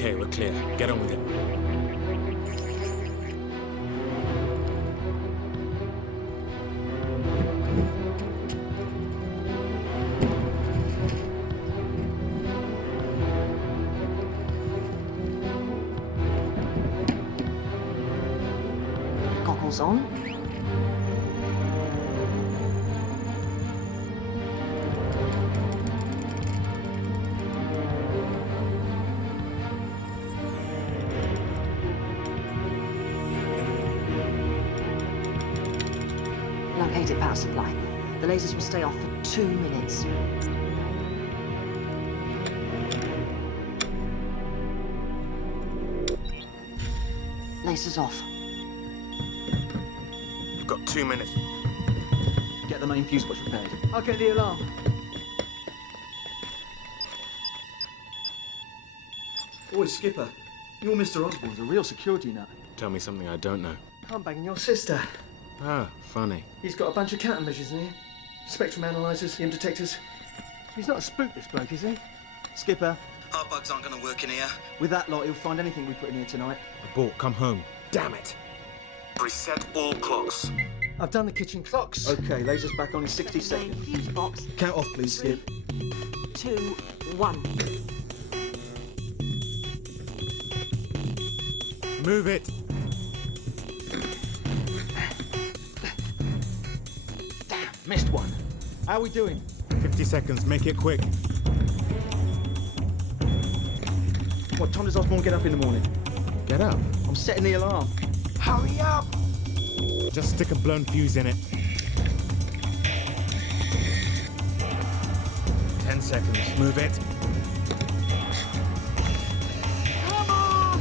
Okay, we're clear. Get on with it. Goggles on. Located power supply. The lasers will stay off for 2 minutes. Lasers off. You've got 2 minutes. Get the main fuse box repaired. I'll get the alarm. Oi, Skipper. Your Mr. Osborne's a real security nut. Tell me something I don't know. I'm banging your sister. Ah, funny. He's got a bunch of countermeasures in here. Spectrum analyzers, EM detectors. He's not a spook, this bloke, is he? Skipper, Our bugs aren't going to work in here. with that lot, he'll find anything we put in here tonight. Abort, come home. Damn it! Reset all clocks. I've done the kitchen clocks. Okay, lasers back on in 60 Main seconds. fuse box. Count off, please, Skip. 2, 1. Move it! Damn, missed one. How are we doing? 50 seconds, make it quick. What time does Osborne get up in the morning? Get up. I'm setting the alarm. Hurry up! Just stick a blown fuse in it. 10 seconds, move it. Come on!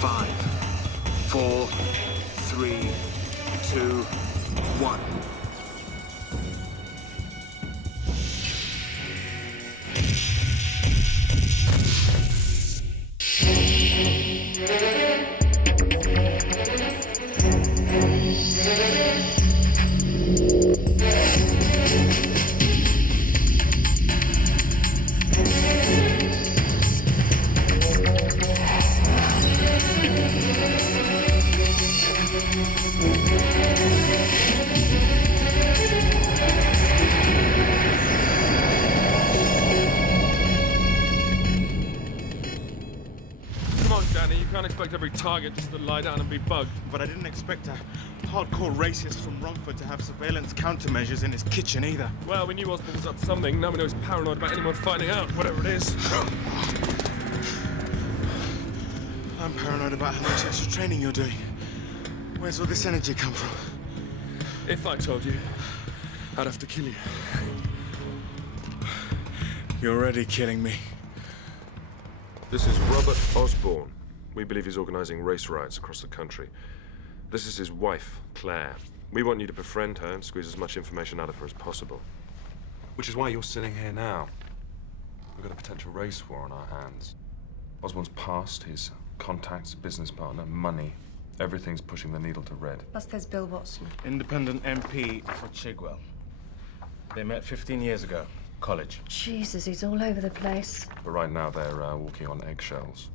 5, 4, 3, 2, 1. Come on, Danny, you can't expect every target just to lie down and be bugged. But I didn't expect a hardcore racist from Romford to have surveillance countermeasures in his kitchen either. Well, we knew Osborne was up to something. Now we know he's paranoid about anyone finding out, whatever it is. I'm paranoid about how much extra training you're doing. Where's all this energy come from? If I told you, I'd have to kill you. You're already killing me. This is Robert Osborne. We believe he's organizing race riots across the country. This is his wife, Claire. We want you to befriend her and squeeze as much information out of her as possible. Which is why you're sitting here now. We've got a potential race war on our hands. Osborne's past, his contacts, business partner, money. Everything's pushing the needle to red. Plus there's Bill Watson. Independent MP for Chigwell. They met 15 years ago. College. Jesus, he's all over the place. But right now they're walking on eggshells.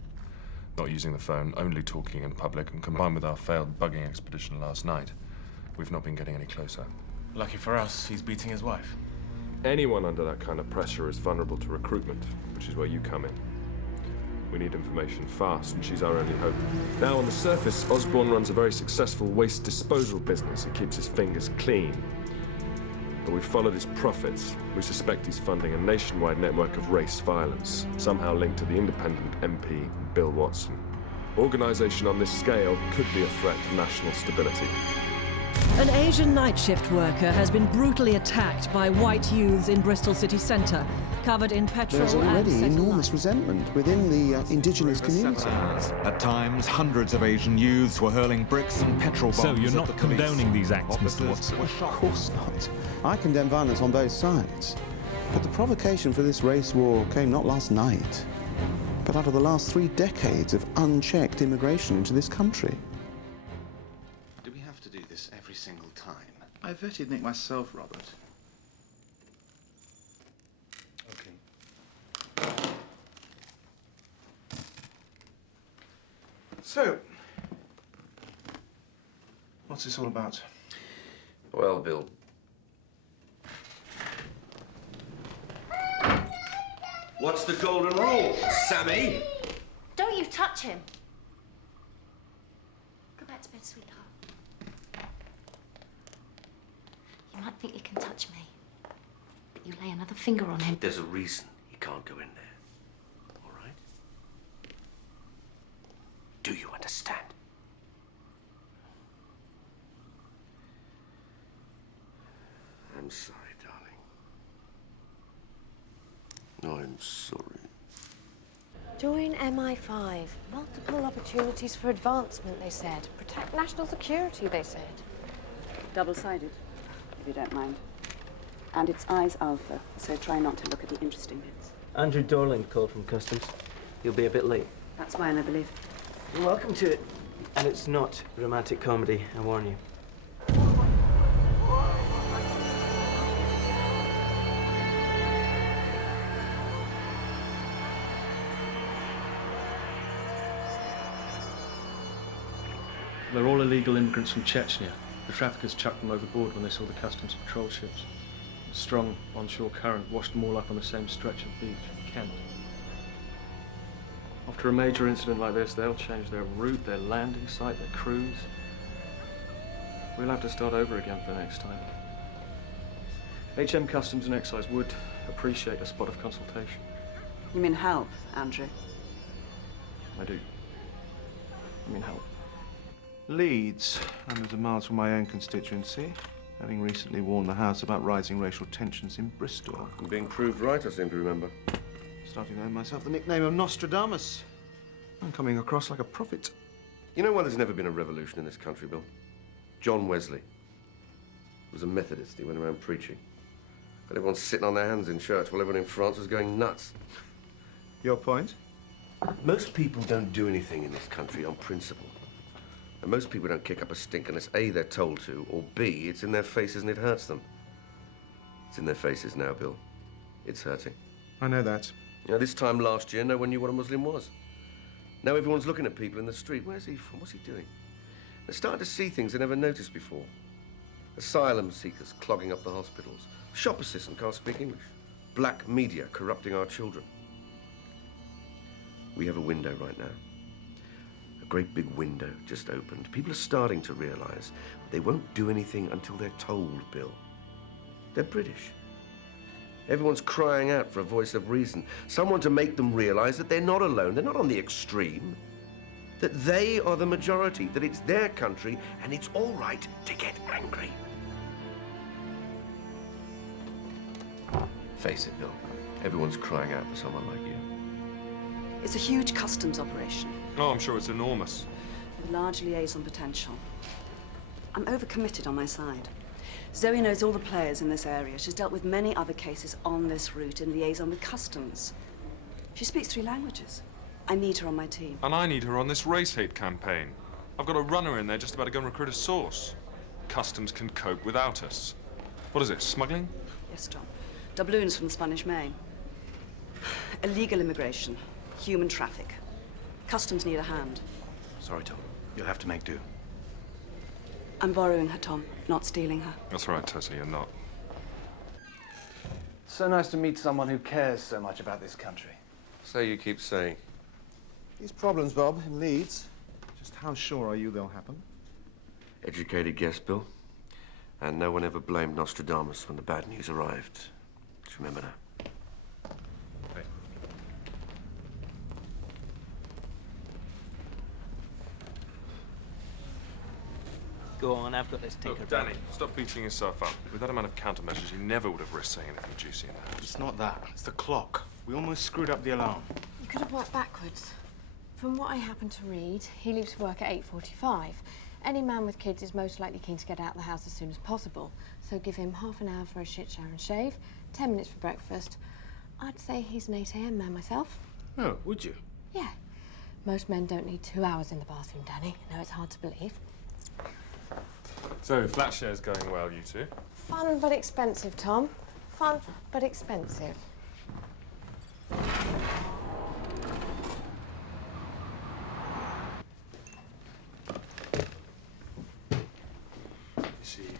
Not using the phone, only talking in public, and combined with our failed bugging expedition last night, we've not been getting any closer. Lucky for us, he's beating his wife. Anyone under that kind of pressure is vulnerable to recruitment, which is where you come in. We need information fast, and she's our only hope. Now, on the surface, Osborne runs a very successful waste disposal business. He keeps his fingers clean. But we've followed his profits. We suspect he's funding a nationwide network of race violence, somehow linked to the independent MP, Bill Watson. Organisation on this scale could be a threat to national stability. An Asian night shift worker has been brutally attacked by white youths in Bristol city centre, covered in petrol There's and already setting enormous light. resentment within the indigenous community. At times, hundreds of Asian youths were hurling bricks and petrol bombs. So you're at not the police. condoning these acts, Mr. Officers Watson? were Of shot. course not. I condemn violence on both sides. But the provocation for this race war came not last night, but out of the last 3 decades of unchecked immigration into this country. Do we have to do this every single time? I vetted Nick myself, Robert. Okay. So, what's this all about? Well, Bill. What's the golden rule, Sammy? Don't you touch him. Go back to bed, sweetheart. You might think you can touch me, but you lay another finger on him. There's a reason he can't go in there. All right? Do you understand? I'm sorry, darling. I'm sorry. Join MI5. Multiple opportunities for advancement, they said. Protect national security, they said. Double-sided, if you don't mind. And it's eyes alpha, so try not to look at the interesting bits. Andrew Dorling called from Customs. He'll be a bit late. That's mine, I believe. You're welcome to it. And it's not romantic comedy, I warn you. They're all illegal immigrants from Chechnya. The traffickers chucked them overboard when they saw the customs patrol ships. A strong onshore current washed them all up on the same stretch of beach, Kent. After a major incident like this, they'll change their route, their landing site, their crews. We'll have to start over again for next time. HM Customs and Excise would appreciate a spot of consultation. You mean help, Andrew? I do. I mean help. Leeds, hundreds of miles from my own constituency, having recently warned the House about rising racial tensions in Bristol. I'm being proved right, I seem to remember. Starting to earn myself the nickname of Nostradamus. I'm coming across like a prophet. You know why there's never been a revolution in this country, Bill? John Wesley was a Methodist. He went around preaching. Got everyone sitting on their hands in church while everyone in France was going nuts. Your point? Most people don't do anything in this country on principle. And most people don't kick up a stink unless A, they're told to, or B, it's in their faces and it hurts them. It's in their faces now, Bill. It's hurting. I know that. You know, this time last year, no one knew what a Muslim was. Now everyone's looking at people in the street. Where's he from? What's he doing? They're starting to see things they never noticed before. Asylum seekers clogging up the hospitals. Shop assistant can't speak English. Black media corrupting our children. We have a window right now. A great big window just opened. People are starting to realize they won't do anything until they're told, Bill. They're British. Everyone's crying out for a voice of reason. Someone to make them realize that they're not alone. They're not on the extreme. That they are the majority. That it's their country and it's all right to get angry. Face it, Bill. Everyone's crying out for someone like you. It's a huge customs operation. Oh, I'm sure it's enormous. With large liaison potential. I'm overcommitted on my side. Zoe knows all the players in this area. She's dealt with many other cases on this route in liaison with customs. She speaks 3 languages. I need her on my team. And I need her on this race hate campaign. I've got a runner in there just about to go and recruit a source. Customs can cope without us. What is it, smuggling? Yes, Tom. Doubloons from the Spanish Main. Illegal immigration. Human traffic. Customs need a hand. Sorry, Tom. You'll have to make do. I'm borrowing her, Tom, not stealing her. That's right, Tessa, you're not. So nice to meet someone who cares so much about this country. So you keep saying. These problems, Bob, in Leeds, just how sure are you they'll happen? Educated guess, Bill. And no one ever blamed Nostradamus when the bad news arrived. Just remember that. Go on, I've got this tinker. Look, Danny, stop beating yourself up. With that amount of countermeasures, you never would have risked saying anything juicy in the house. It's not that. It's the clock. We almost screwed up the alarm. You could have worked backwards. From what I happen to read, he leaves for work at 8:45. Any man with kids is most likely keen to get out of the house as soon as possible. So give him half an hour for a shit shower and shave, 10 minutes for breakfast. I'd say he's an 8 a.m. man myself. Oh, would you? Yeah. Most men don't need 2 hours in the bathroom, Danny. I know it's hard to believe. So, flat share's going well, you two? Fun but expensive, Tom. Fun but expensive. see you.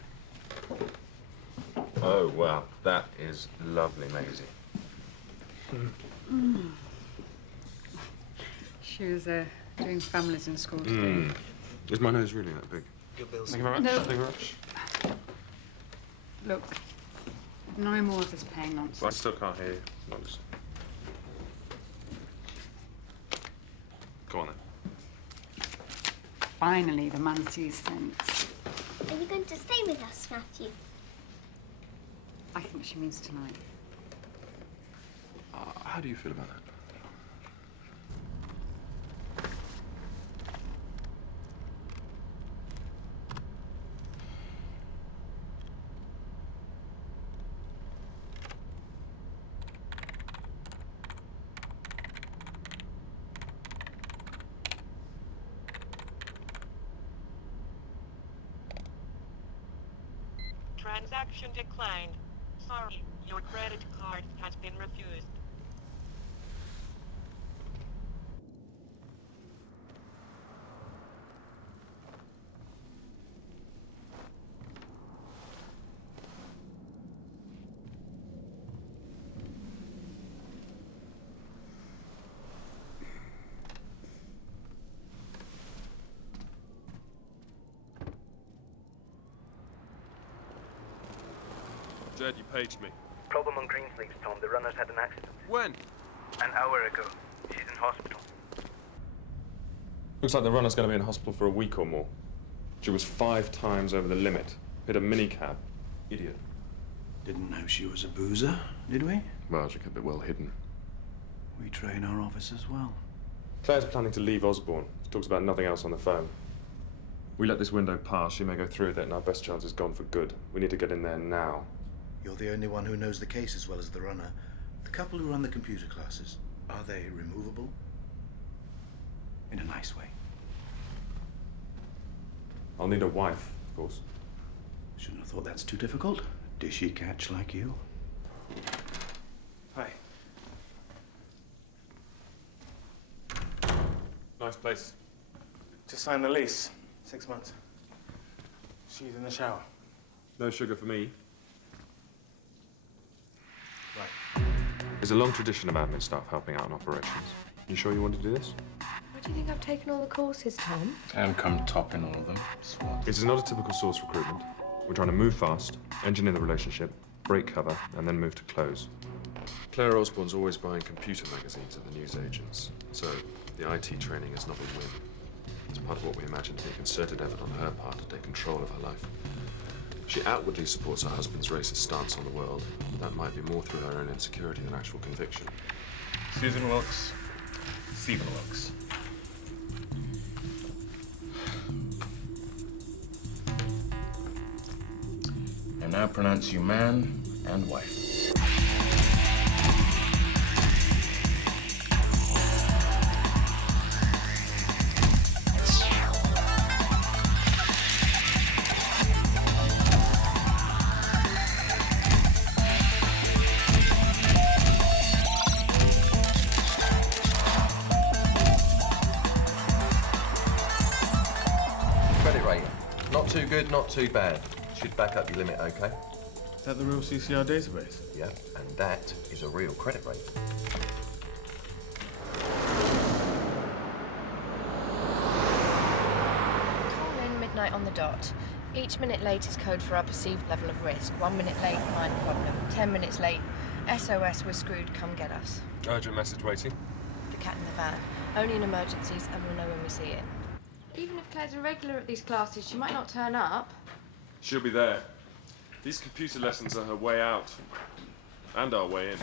Oh, wow. That is lovely, Maisie. She was doing families in school today. Is my nose really that big? Your bills. Thank you very much. No. Thank you very much. Look, no more of this paying nonsense. I still can't hear you. Honest. Go on then. Finally, the man sees sense. Are you going to stay with us, Matthew? I think she means tonight. How do you feel about that? Transaction declined. Sorry, your credit card has been refused. Jed, you paged me. Problem on Greensleeves, Tom. The runner's had an accident. When? An hour ago. She's in hospital. Looks like the runner's going to be in hospital for a week or more. She was 5 times over the limit. Hit a minicab. Idiot. Didn't know she was a boozer, did we? Well, she kept it well hidden. We train our officers well. Claire's planning to leave Osborne. She talks about nothing else on the phone. We let this window pass, she may go through with it, and our best chance is gone for good. We need to get in there now. You're the only one who knows the case as well as the runner. The couple who run the computer classes, are they removable? In a nice way. I'll need a wife, of course. Shouldn't have thought that's too difficult. Dishy catch like you. Hi. Nice place. Just signed the lease. 6 months. She's in the shower. No sugar for me. Right. There's a long tradition of admin staff helping out in operations. You sure you want to do this? Why do you think I've taken all the courses, Tom? And come top in all of them. Swat. This is not a typical source recruitment. We're trying to move fast, engineer the relationship, break cover, and then move to close. Claire Osborne's always buying computer magazines at the newsagents, so the IT training is not a win. It's part of what we imagine to be a concerted effort on her part to take control of her life. She outwardly supports her husband's racist stance on the world, but that might be more through her own insecurity than actual conviction. Susan Wilkes. Stephen Wilkes. I now pronounce you man and wife. Credit rating. Not too good, not too bad. Should back up your limit, okay? Is that the real CCR database? Yeah, and that is a real credit rating. Call in midnight on the dot. Each minute late is code for our perceived level of risk. 1 minute late, minor problem. 10 minutes late, SOS, we're screwed, come get us. Urgent message waiting. The cat in the van. Only in emergencies, and we'll know when we see it. Even if Claire's a regular at these classes, she might not turn up. She'll be there. These computer lessons are her way out. And our way in.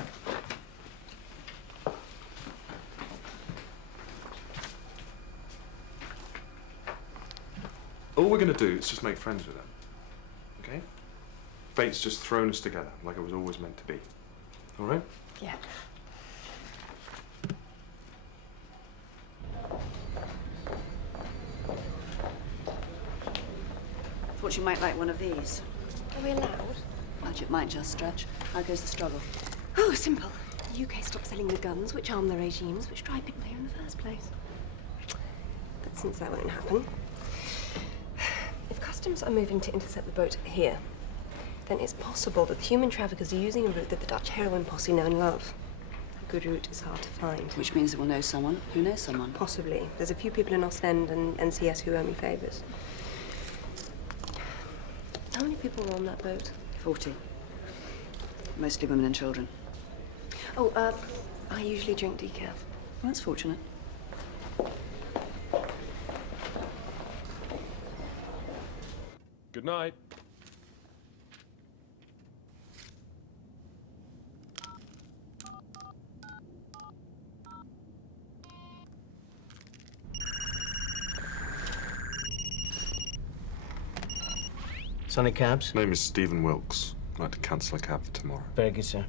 All we're going to do is just make friends with her. Okay? Fate's just thrown us together, like it was always meant to be. All right? Yeah. Thought you might like one of these. Are we allowed? Budget might just stretch. How goes the struggle? Oh, simple. The UK stopped selling the guns which arm the regimes which drive people here in the first place. But since that won't happen, they've cut customs are moving to intercept the boat here, then it's possible that the human traffickers are using a route that the Dutch heroin posse know and love. A good route is hard to find. Which means it will know someone who knows someone. Possibly. There's a few people in Ostend and NCS who owe me favours. How many people were on that boat? 40. Mostly women and children. Oh, I usually drink decaf. Well, that's fortunate. Good night. Sunny cabs? Name is Stephen Wilkes. I'd like to cancel a cab for tomorrow. Very good, sir.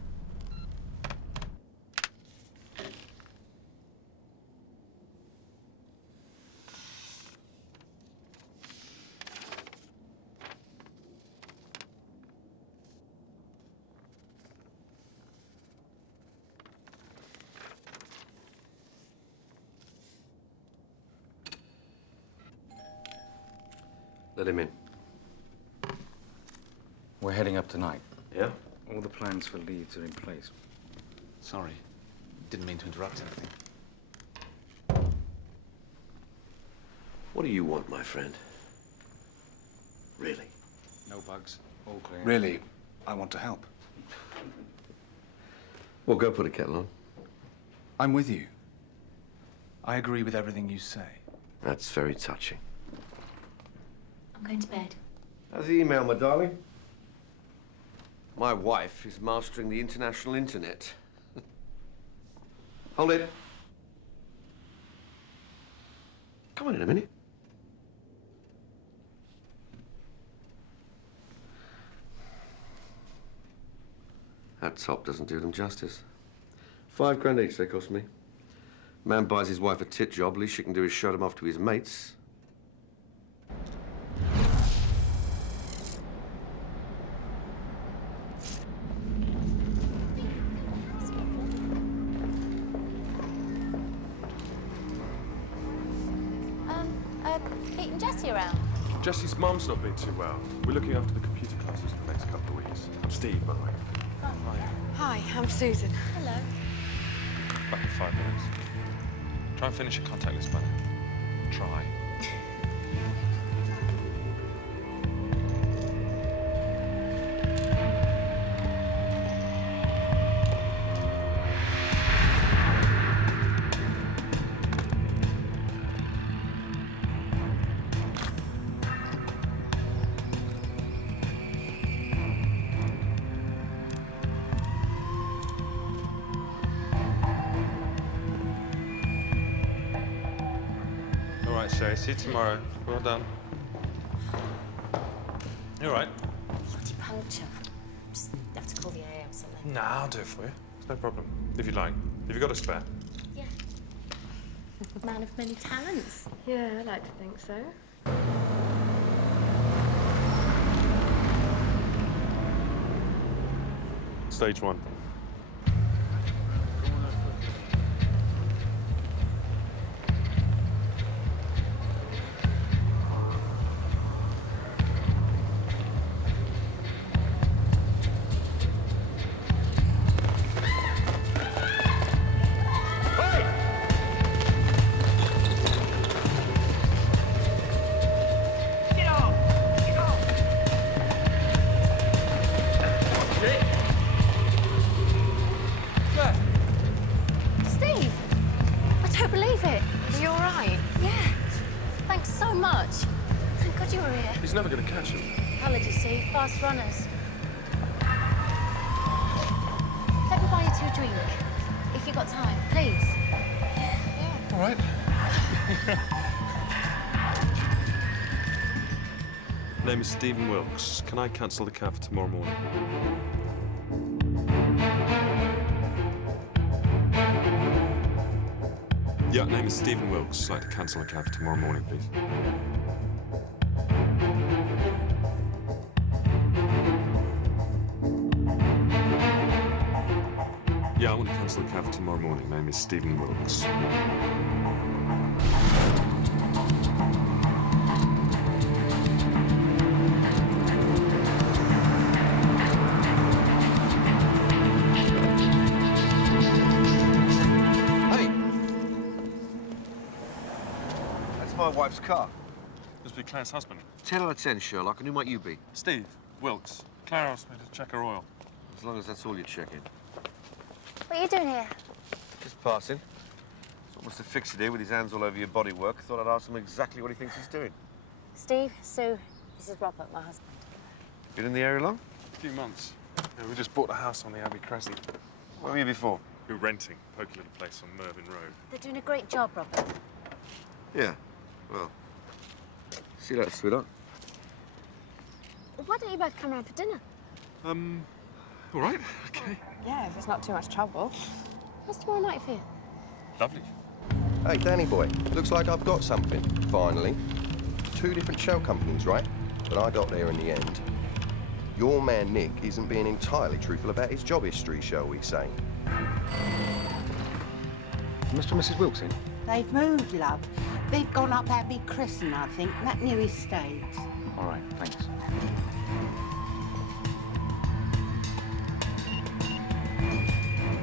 Let him in. We're heading up tonight. Yeah? All the plans for Leeds are in place. Sorry. Didn't mean to interrupt anything. What do you want, my friend? Really? No bugs. All clear. Really, I want to help. Well, go put a kettle on. I'm with you. I agree with everything you say. That's very touching. I'm going to bed. How's the email, my darling? My wife is mastering the international internet. Hold it. Come on in a minute. That top doesn't do them justice. £5 each they cost me. Man buys his wife a tit job, least she can do is show him off to his mates. Pete and Jessie around? Jessie's mum's not been too well. We're looking after the computer classes for the next couple of weeks. I'm Steve, by the way. Hi, I'm Susan. Hello. Back in 5 minutes. Try and finish your contact list by then. Try. All right, Sherry. See you tomorrow. Well done. You all right? Bloody puncture. Just have to call the AA or something. Nah, I'll do it for you. It's no problem. If you like. Have you got a spare? Yeah. Man of many talents. Yeah, I like to think so. Stage 1. Steve! I don't believe it. Are you all right? Yeah. Thanks so much. Thank God you were here. He's never going to catch him. Apologies, Steve. Fast runners. Let me buy you two a drink. If you've got time, please. All right. Name is Stephen Wilkes. Can I cancel the cab for tomorrow morning? Yeah, name is Stephen Wilkes. I'd like to cancel a cab for tomorrow morning, please. Yeah, I want to cancel the cab for tomorrow morning. Name is Stephen Wilkes. my wife's car? Must be Claire's husband. 10 out of 10, Sherlock. And who might you be? Steve Wilkes. Claire asked me to check her oil. As long as that's all you're checking. What are you doing here? Just passing. Someone wants to fix it here with his hands all over your bodywork. Thought I'd ask him exactly what he thinks he's doing. Steve, Sue, this is Robert, my husband. Been in the area long? A few months. Yeah, we just bought a house on the Abbey Crescent. Where were you before? We were renting a poky little place on Mervyn Road. They're doing a great job, Robert. Yeah. Well, see you later, sweetheart. Why don't you both come round for dinner? All right, okay. Yeah, if it's not too much trouble. What's tomorrow night for you? Lovely. Hey, Danny boy, looks like I've got something, finally. 2 different shell companies, right? But I got there in the end. Your man Nick isn't being entirely truthful about his job history, shall we say. Mr. and Mrs. Wilkes in? They've moved, love. They've gone up Abbey Crescent, I think, that new estate. All right, thanks.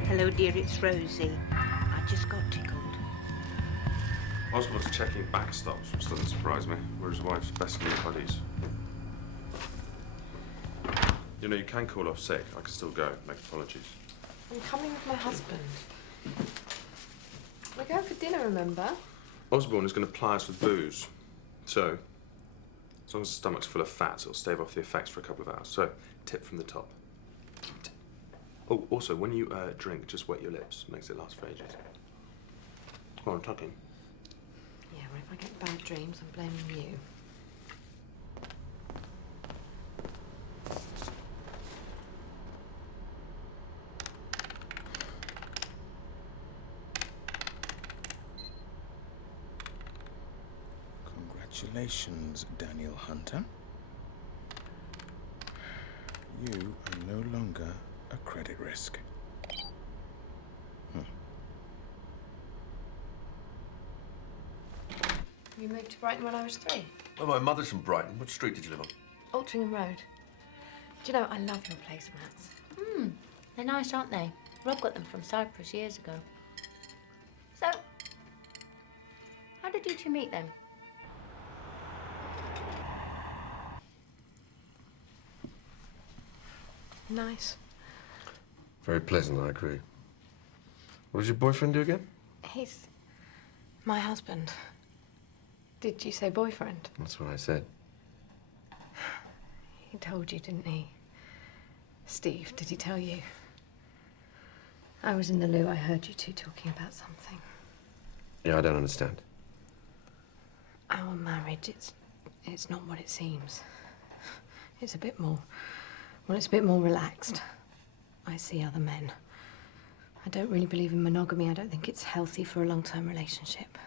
Hello, dear, it's Rosie. I just got tickled. Osborne's checking backstops, which doesn't surprise me. We're his wife's best new buddies. You know, you can call off sick. I can still go. Make apologies. I'm coming with my husband. We're going for dinner, remember? Osborne is going to ply us with booze. So, as long as the stomach's full of fats, it'll stave off the effects for a couple of hours. So, tip from the top. Oh, also, when you drink, just wet your lips. Makes it last for ages. Come on, tuck in. Yeah, well, if I get bad dreams, I'm blaming you. Congratulations, Daniel Hunter. You are no longer a credit risk. You moved to Brighton when I was 3. Well, my mother's from Brighton. What street did you live on? Altrincham Road. Do you know, I love your placemats. They're nice, aren't they? Rob got them from Cyprus years ago. So, how did you two meet then? Nice. Very pleasant, I agree. What does your boyfriend do again? He's my husband. Did you say boyfriend? That's what I said. He told you, didn't he? Steve, did he tell you? I was in the loo. I heard you two talking about something. Yeah, I don't understand. Our marriage, it's not what it seems. It's a bit more... Well, it's a bit more relaxed. I see other men. I don't really believe in monogamy. I don't think it's healthy for a long-term relationship.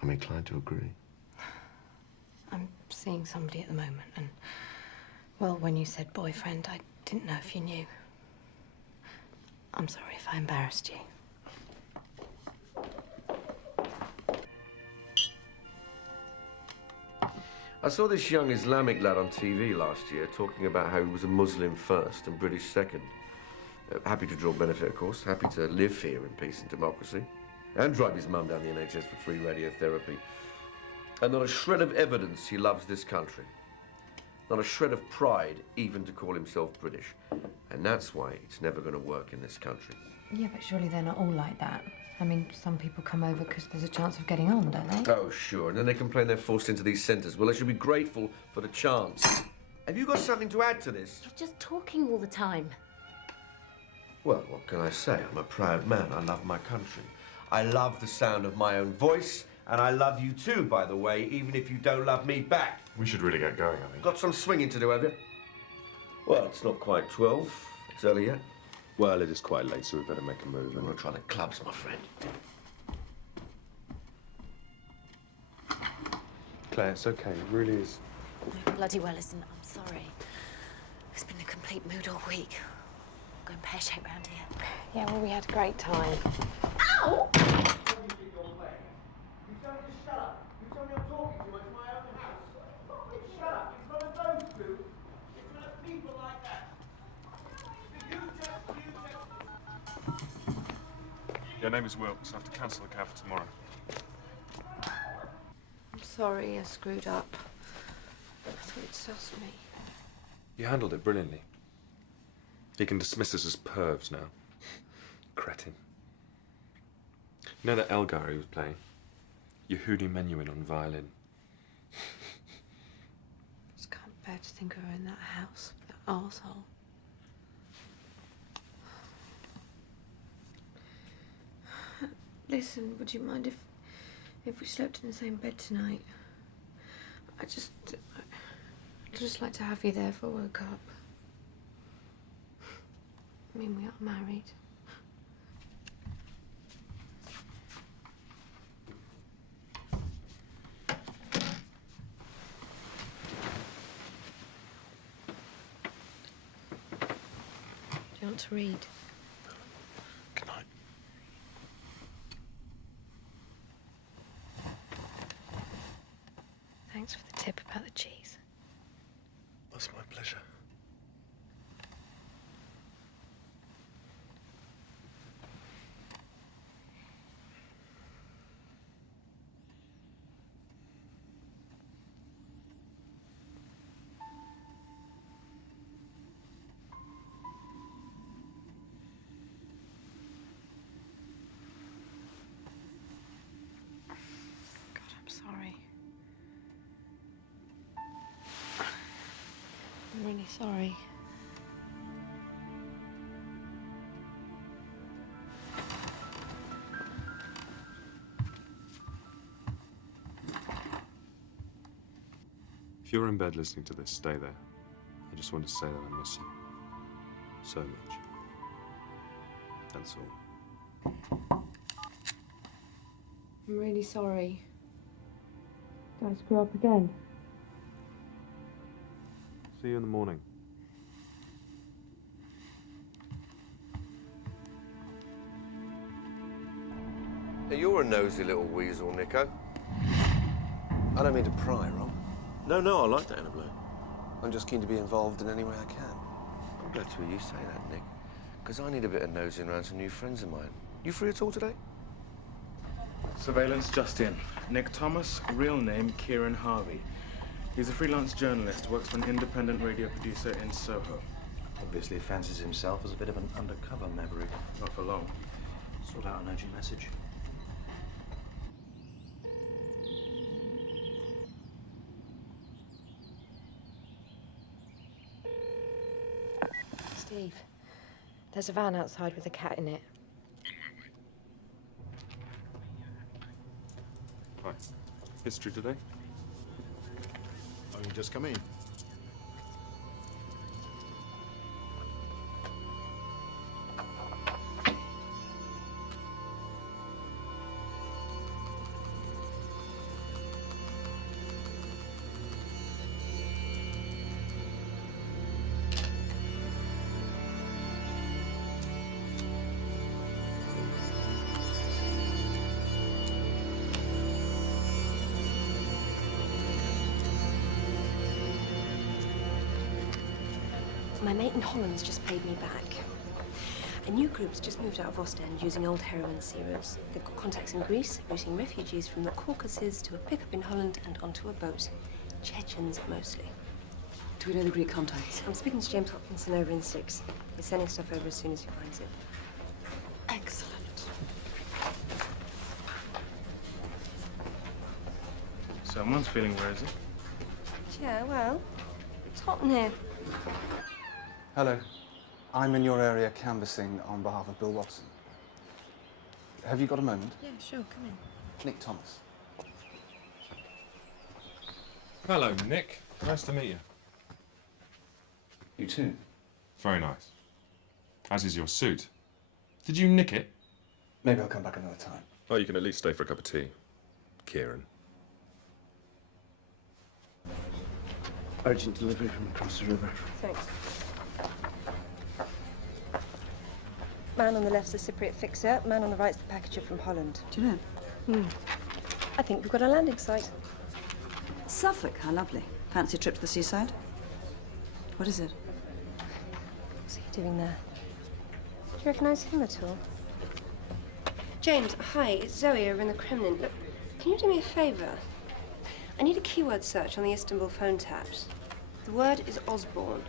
I'm inclined to agree. I'm seeing somebody at the moment, and, well, when you said boyfriend, I didn't know if you knew. I'm sorry if I embarrassed you. I saw this young Islamic lad on TV last year talking about how he was a Muslim first and British second. Happy to draw benefit, of course. Happy to live here in peace and democracy. And drive his mum down the NHS for free radiotherapy. And not a shred of evidence he loves this country. Not a shred of pride even to call himself British. And that's why it's never going to work in this country. Yeah, but surely they're not all like that. I mean, some people come over because there's a chance of getting on, don't they? Oh, sure. And then they complain they're forced into these centres. Well, they should be grateful for the chance. Have you got something to add to this? You're just talking all the time. Well, what can I say? I'm a proud man. I love my country. I love the sound of my own voice. And I love you too, by the way, even if you don't love me back. We should really get going, I think. Got some swinging to do, have you? Well, it's not quite 12. It's early yet. Well, it is quite late, so we better make a move. I'm not trying to clubs, my friend. Claire, it's okay. It really is. Bloody well, listen, I'm sorry. It's been a complete mood all week. Going pear-shaped round here. Yeah, well, we had a great time. Ow! Your name is Wilkes. I have to cancel the cab for tomorrow. sorry, I screwed up. I thought it sussed me. You handled it brilliantly. He can dismiss us as pervs now. Cretin. You know that Elgar he was playing? Yehudi Menuhin on violin. Just can't bear to think of her in that house, that arsehole. Listen, would you mind if we slept in the same bed tonight? I'd just like to have you there if I woke up. I mean, we are married. Do you want to read? Good night. Thanks for the tip about the cheese. That's my pleasure. God, I'm sorry. I'm really sorry. If you're in bed listening to this, stay there. I just want to say that I miss you. So much. That's all. I'm really sorry. Did I screw up again? See you in the morning. Hey, you're a nosy little weasel, Nico. I don't mean to pry, Rob. No, I like that in a bloke. I'm just keen to be involved in any way I can. I'm glad to hear you say that, Nick. Because I need a bit of nosing around some new friends of mine. You free at all today? Surveillance just in. Nick Thomas, real name Kieran Harvey. He's a freelance journalist, works for an independent radio producer in Soho. Obviously fancies himself as a bit of an undercover maverick. Not for long. Sort out an urgent message. Steve, there's a van outside with a cat in it. Hi. History today? Oh, you just come in. My mate in Holland's just paid me back. A new group's just moved out of Ostend using old heroin serials. They've got contacts in Greece, routing refugees from the Caucasus to a pickup in Holland and onto a boat. Chechens mostly. Do we know the Greek contacts? I'm speaking to James Hopkinson over in Sticks. He's sending stuff over as soon as he finds it. Excellent. Someone's feeling rosy. Yeah, well, it's hot in here. Hello. I'm in your area canvassing on behalf of Bill Watson. Have you got a moment? Yeah, sure, come in. Nick Thomas. Hello, Nick. Nice to meet you. You too. Very nice. As is your suit. Did you nick it? Maybe I'll come back another time. Oh, you can at least stay for a cup of tea, Kieran. Urgent delivery from across the river. Thanks. Man on the left's the Cypriot fixer, man on the right's the packager from Holland. Do you know? I think we've got a landing site. Suffolk, how lovely. Fancy a trip to the seaside? What is it? What's he doing there? Do you recognise him at all? James, hi, it's Zoe over in the Kremlin. Look, can you do me a favour? I need a keyword search on the Istanbul phone taps. The word is Osborne.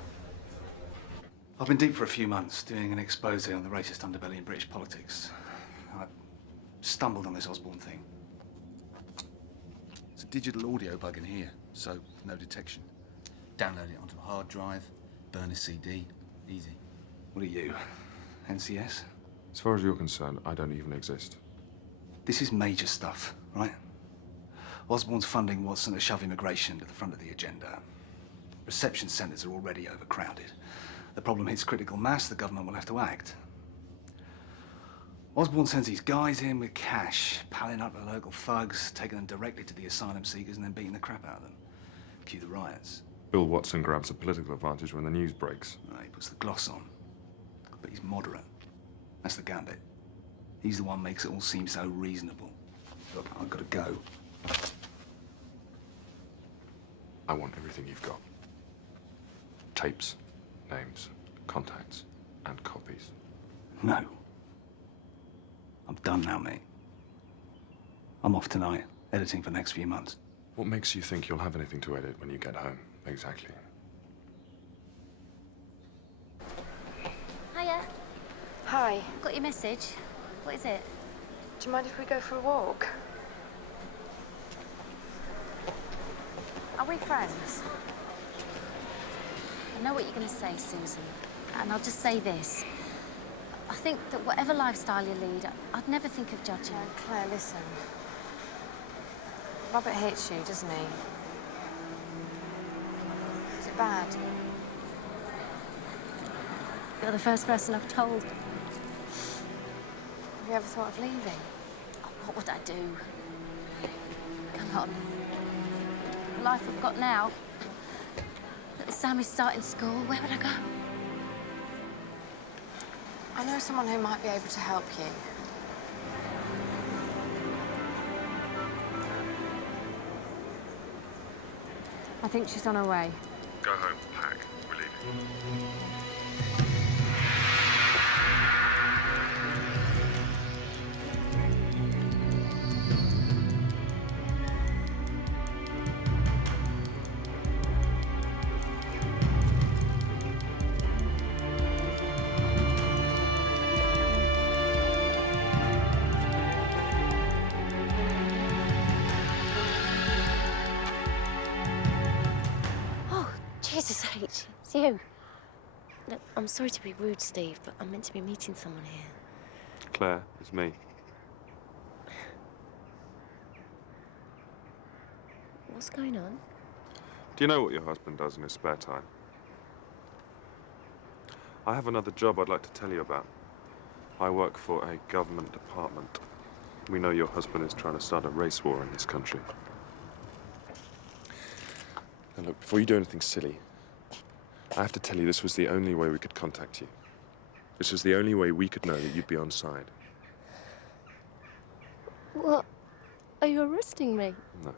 I've been deep for a few months doing an expose on the racist underbelly in British politics. I stumbled on this Osborne thing. It's a digital audio bug in here, so no detection. Download it onto a hard drive, burn a CD, easy. What are you, NCS? As far as you're concerned, I don't even exist. This is major stuff, right? Osborne's funding Watson to shove immigration to the front of the agenda. Reception centres are already overcrowded. The problem hits critical mass, the government will have to act. Osborne sends these guys in with cash, palling up the local thugs, taking them directly to the asylum seekers and then beating the crap out of them. Cue the riots. Bill Watson grabs a political advantage when the news breaks. He puts the gloss on. But he's moderate. That's the gambit. He's the one who makes it all seem so reasonable. Look, I've got to go. I want everything you've got. Tapes, names, contacts, and copies. No. I'm done now, mate. I'm off tonight, editing for the next few months. What makes you think you'll have anything to edit when you get home, exactly? Hiya. Hi. Got your message. What is it? Do you mind if we go for a walk? Are we friends? I know what you're going to say, Susan. And I'll just say this. I think that whatever lifestyle you lead, I'd never think of judging. No, Claire, listen. Robert hates you, doesn't he? Is it bad? You're the first person I've told. Have you ever thought of leaving? Oh, what would I do? Come on. The life I've got now. Sammy's starting school. Where would I go? I know someone who might be able to help you. I think she's on her way. Go home, pack. We're leaving. Jesus H, it's you. Look, I'm sorry to be rude, Steve, but I'm meant to be meeting someone here. Claire, it's me. What's going on? Do you know what your husband does in his spare time? I have another job I'd like to tell you about. I work for a government department. We know your husband is trying to start a race war in this country. Now look, before you do anything silly, I have to tell you this was the only way we could contact you. This was the only way we could know that you'd be on side. What? Are you arresting me? No,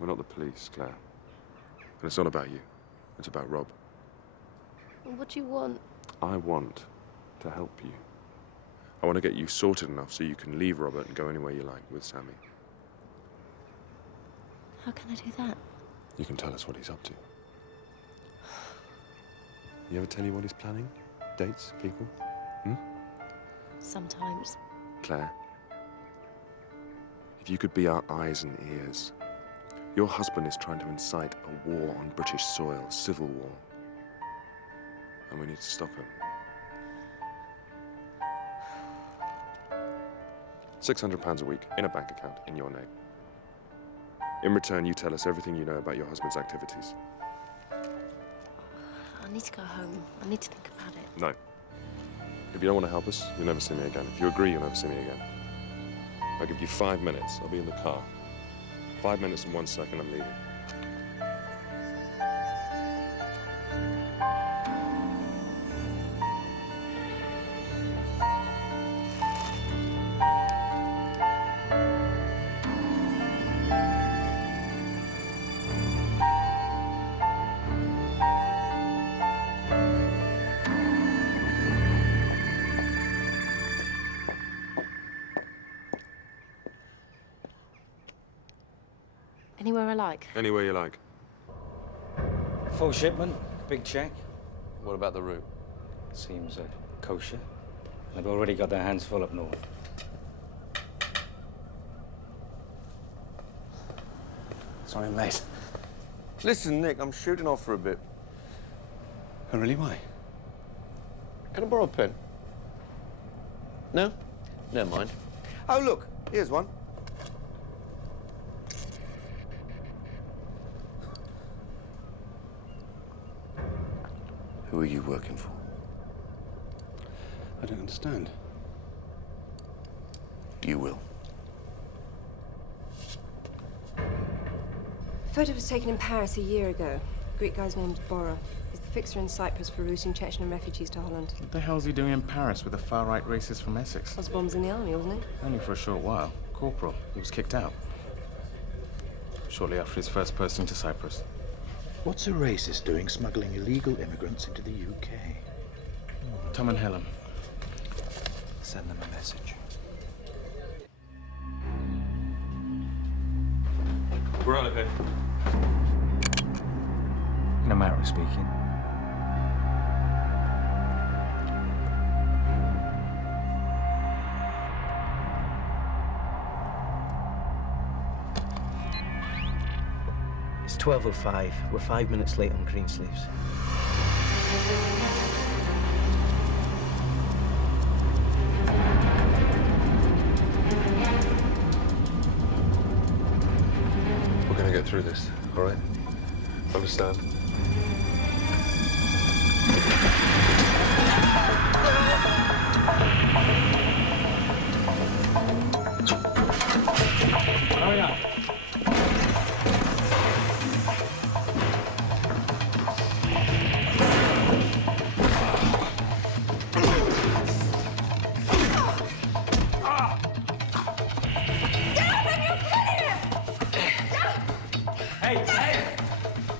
we're not the police, Claire. And it's not about you. It's about Rob. What do you want? I want to help you. I want to get you sorted enough so you can leave Robert and go anywhere you like with Sammy. How can I do that? You can tell us what he's up to. You ever tell you what he's planning? Dates, people? Sometimes. Claire, if you could be our eyes and ears. Your husband is trying to incite a war on British soil, a civil war. And we need to stop him. £600 a week in a bank account in your name. In return, you tell us everything you know about your husband's activities. I need to go home. I need to think about it. No. If you don't want to help us, you'll never see me again. If you agree, you'll never see me again. I'll give you 5 minutes. I'll be in the car. 5 minutes and 1 second, I'm leaving. Anywhere I like. Anywhere you like. Full shipment, big check. What about the route? Seems kosher. They've already got their hands full up north. Sorry, I'm late. Listen, Nick, I'm shooting off for a bit. Oh, really? Why? Can I borrow a pen? No? Never mind. Oh, look, here's one. Who are you working for? I don't understand. You will. Photo was taken in Paris a year ago. Greek guy's name's Bora. He's the fixer in Cyprus for routing Chechen refugees to Holland. What the hell's he doing in Paris with a far-right racist from Essex? Osborne was in the army, wasn't he? Only for a short while. Corporal. He was kicked out. Shortly after his first posting to Cyprus. What's a racist doing smuggling illegal immigrants into the UK? Tom and Helen. Send them a message. We're out of here. In a matter of speaking. It's 12:05. We're 5 minutes late on Greensleeves. We're gonna get through this, all right? Understand? Hurry up.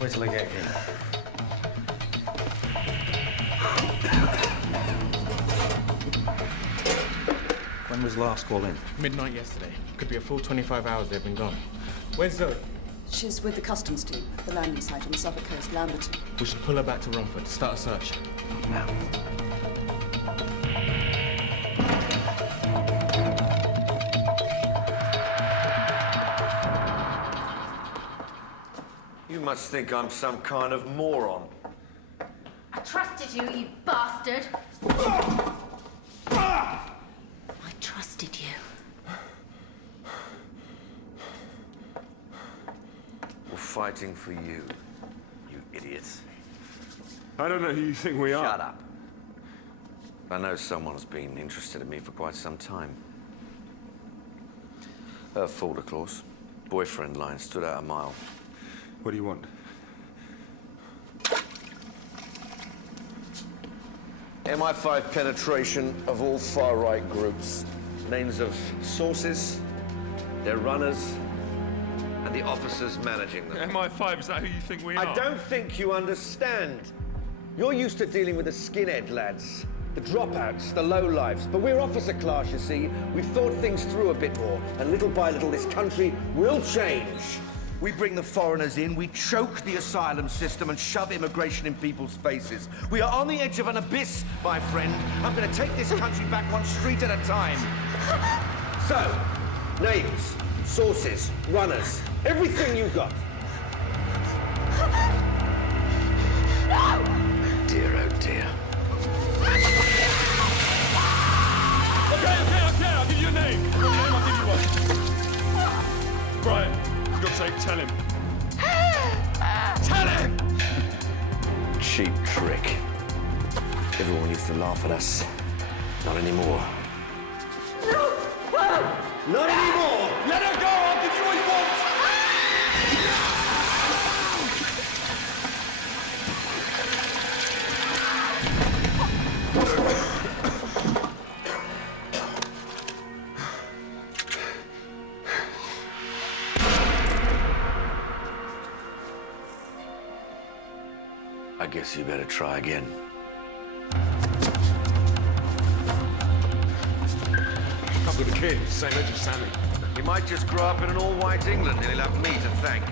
Wait till I get here. When was last call in? Midnight yesterday. Could be a full 25 hours they've been gone. Where's Zoe? She's with the customs team at the landing site on the Suffolk coast, Lamberton. We should pull her back to Romford. Start a search. Now. You must think I'm some kind of moron. I trusted you, you bastard! I trusted you. We're fighting for you, you idiots. I don't know who you think we are. Shut up. I know someone's been interested in me for quite some time. Her fault, of course. Boyfriend line stood out a mile. What do you want? MI5 penetration of all far-right groups. Names of sources, their runners, and the officers managing them. MI5, is that who you think we are? I don't think you understand. You're used to dealing with the skinhead lads, the dropouts, the lowlifes, but we're officer class, you see. We've thought things through a bit more, and little by little this country will change. We bring the foreigners in, we choke the asylum system and shove immigration in people's faces. We are on the edge of an abyss, my friend. I'm going to take this country back one street at a time. So, names, sources, runners, everything you got. No! Dear, oh dear. Okay, I'll give you a name. I'll give you one. Brian. For God's sake, tell him. Tell him! Cheap trick. Everyone used to laugh at us. Not anymore. No! Not anymore! Let her go! I'll give you what you want! I guess you better try again. I've got a kid, same age as Sammy. He might just grow up in an all-white England and he'll have me to thank.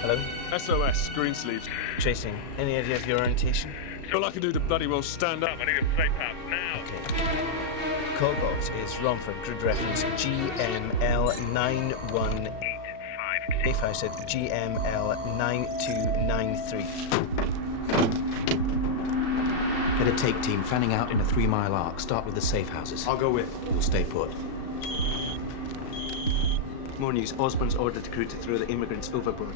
Hello? SOS, Greensleeves. Chasing. Any idea of your orientation? All I can do to bloody well stand up. I need a safe house now. Okay. Code box is Romford, grid reference GML91. Safe house at GML9293. Get a take team fanning out in a 3-mile arc. Start with the safe houses. I'll go with. We'll stay put. More news. Osborne's ordered the crew to throw the immigrants overboard.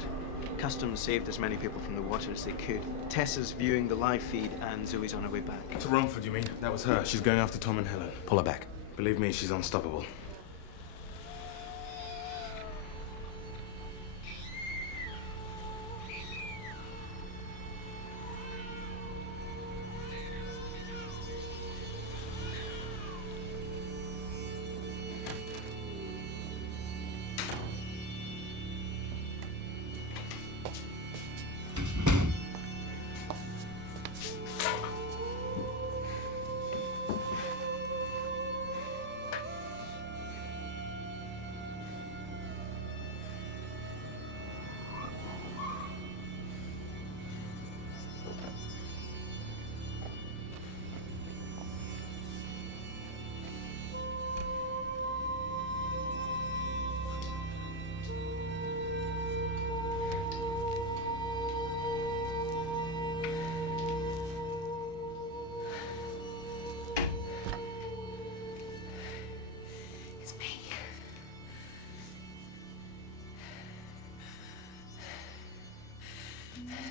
Customs saved as many people from the water as they could. Tessa's viewing the live feed and Zoe's on her way back. To Romford, you mean? That was her. She's going after Tom and Helen. Pull her back. Believe me, she's unstoppable.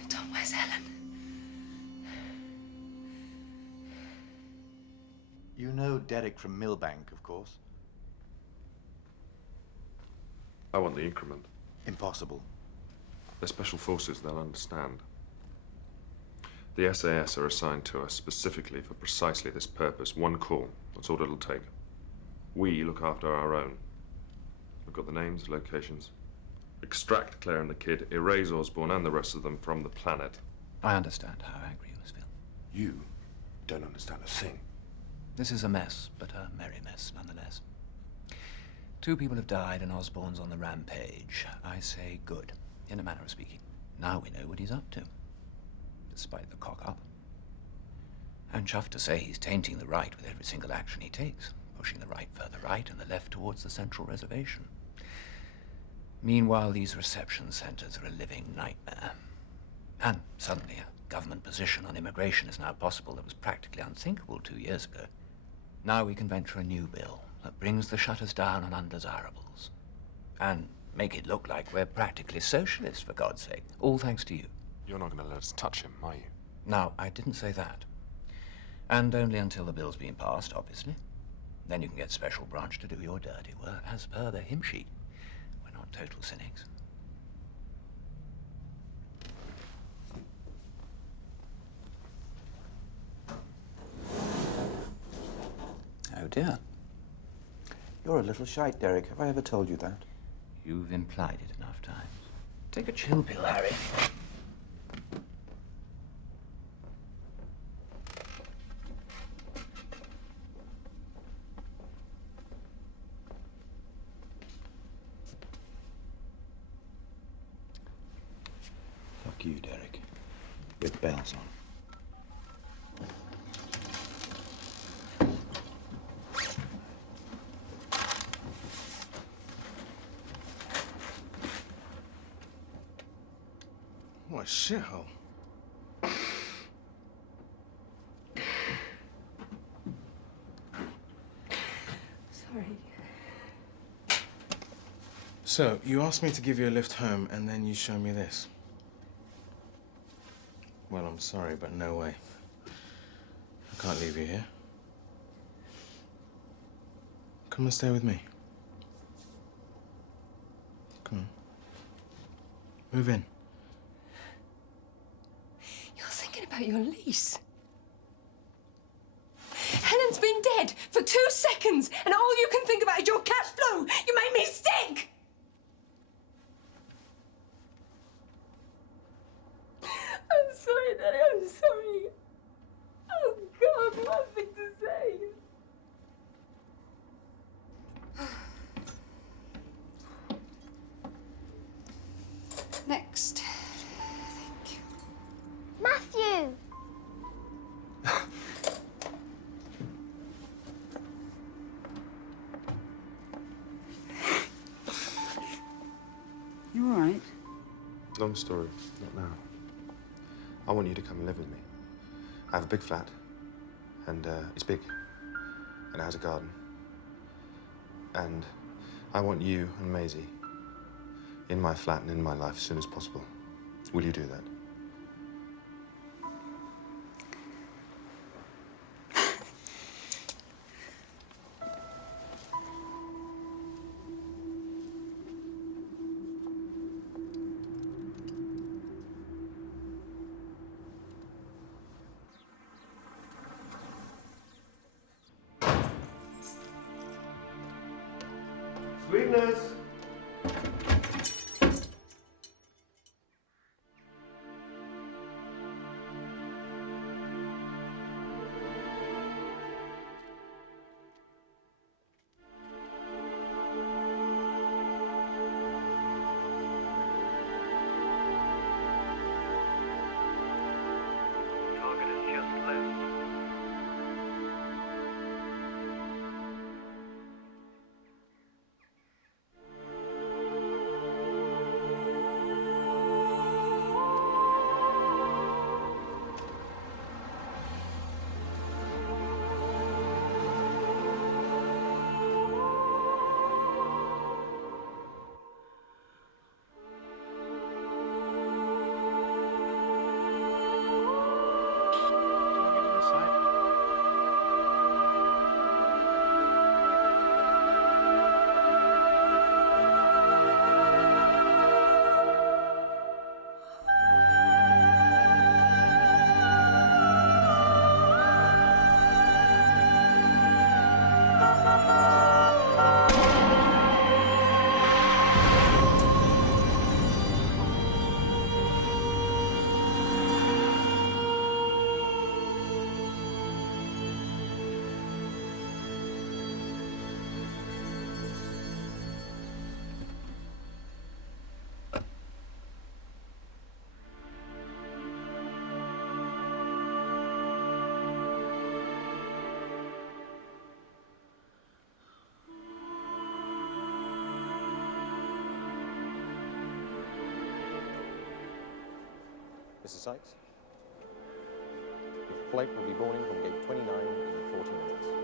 Tom, where's Helen? You know Derek from Millbank, of course. I want the increment. Impossible. They're special forces, they'll understand. The SAS are assigned to us specifically for precisely this purpose. One call, that's all it'll take. We look after our own. We've got the names, locations. Extract Claire and the kid, erase Osborne and the rest of them from the planet. I understand how angry you must feel. You don't understand a thing. This is a mess, but a merry mess nonetheless. 2 people have died and Osborne's on the rampage. I say good, in a manner of speaking. Now we know what he's up to, despite the cock-up. I'm chuffed to say he's tainting the right with every single action he takes. pushing the right further right and the left towards the central reservation. Meanwhile, these reception centers are a living nightmare. And suddenly, a government position on immigration is now possible that was practically unthinkable 2 years ago. Now we can venture a new bill that brings the shutters down on undesirables. And make it look like we're practically socialists, for God's sake. All thanks to you. You're not going to let us touch him, are you? No, I didn't say that. And only until the bill's been passed, obviously. Then you can get special branch to do your dirty work, as per the hymn sheet. We're not total cynics. Oh dear. You're a little shite, Derek. Have I ever told you that? You've implied it enough times. Take a chill pill, Harry. Fuck you, Derek. With bells on. What a shithole. Sorry. So, you asked me to give you a lift home, and then you show me this. Well, I'm sorry, but no way. I can't leave you here. Come and stay with me. Come on. Move in. You're thinking about your lease. Helen's been dead for 2 seconds, and all you can think about is your cash flow. You made me sick! I'm sorry, Daddy, I'm sorry. Oh, God, nothing to say. Next. Matthew! You all right? Long story, not now. I want you to come and live with me. I have a big flat, and it's big, and it has a garden. And I want you and Maisie in my flat and in my life as soon as possible. Will you do that? Sweetness! Mrs. Sykes? The flight will be boarding from gate 29 in 40 minutes.